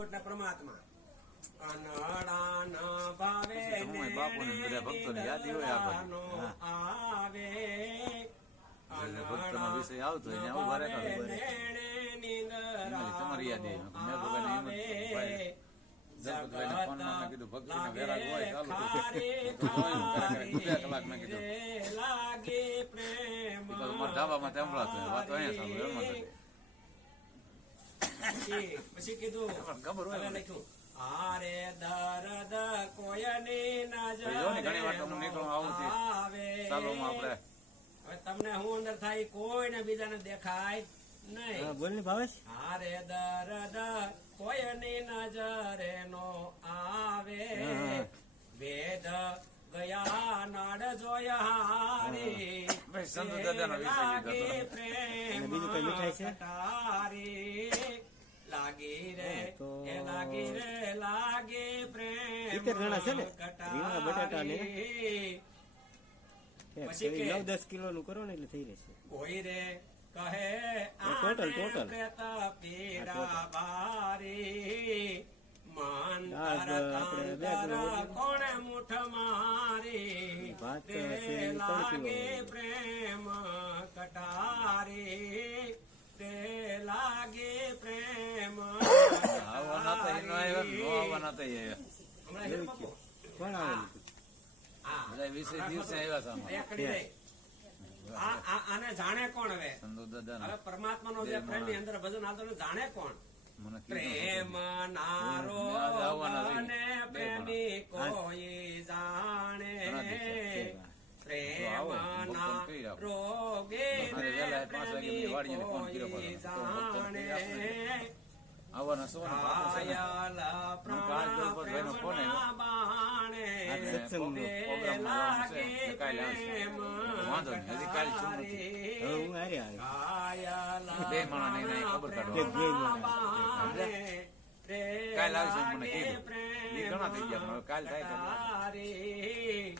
કીધું એટલે પરમાત્મા અનડાન ભાવે બાપુને બધા ભક્તોની યાદી હોય આપણને. આવે ભક્તનો વિષય આવતો હોય ને ઉભા રહેતા હોય. તમારી યાદી મેં જગતભાઈને ફોનમાં મેં કીધું ભક્તિનો વેરાગ હોય ચાલુ કલાક મેં કીધું મારા ધાબામાં સંભળાતો વાતો અહીંયા ચાલુ એમાં પછી કીધું ખબર હોય લખ્યું આરે દર્દ કોયની નજર ઘણી વાર તમને નીકળું આવું આવે ચાલો આપણે હવે તમને હું અંદર થાય કોઈને બીજાને દેખાય નહીં. બોલ ને ભાવેશ. આરે દર્દ કોયની નજરે નો આવે વેદ ગયા નાડ જોયા હારી સંત દાદાનો વિષય લાગે અને બીજું કઈ મીઠાઈ છે? પ્રેમ લાગી રે એ લાગી રે લાગે પ્રેમ 70 જણા છે ને રીંગણા બટાટા ને પછી કે 9-10 કિલો નું કરો ને એટલે થઈ રહેશે. કોઈ રે કહે ટોટલ પ્રેત પીડા બારી માન આપણે બે કિલો કોણે મુઠ મારી ભાત તે છે 3 લાગે કિલો. પ્રેમ કટારી તે લાગે પ્રેમ આવવાના તો એનો આવ્યા ન આવવાના તો હમણાં હેર બાપુ. કોણ આવેલું? હા બધા વિષય દિવસે આવ્યા છે આમાં. એકડી રહી. આને જાણે કોણ હવે સંતો દાદાનો હવે પરમાત્માનો જે પ્રેમ ની અંદર ભજન આવતો જાણે કોણ મને કીધું પ્રેમ નારો ને પ્રેમી કોઈ જાણે પ્રેમ ના રોગે પ્રેમી કોઈ જાણે આવવાના સો ને બાપુ છે ને. કાયલ પ્રાણ બાણે પ્રોગ્રામમાં જવાનું છે એટલે કાલે આવશે. વાંધો નહીં હજી કાલે શું નથી હવે હું હારે આવે. બે માણસ ને ખબર કાઢો બે માણસ. કાલે આવશે મને કીધું એ ઘણા થઈ ગયા હવે કાલ થાય તો તારી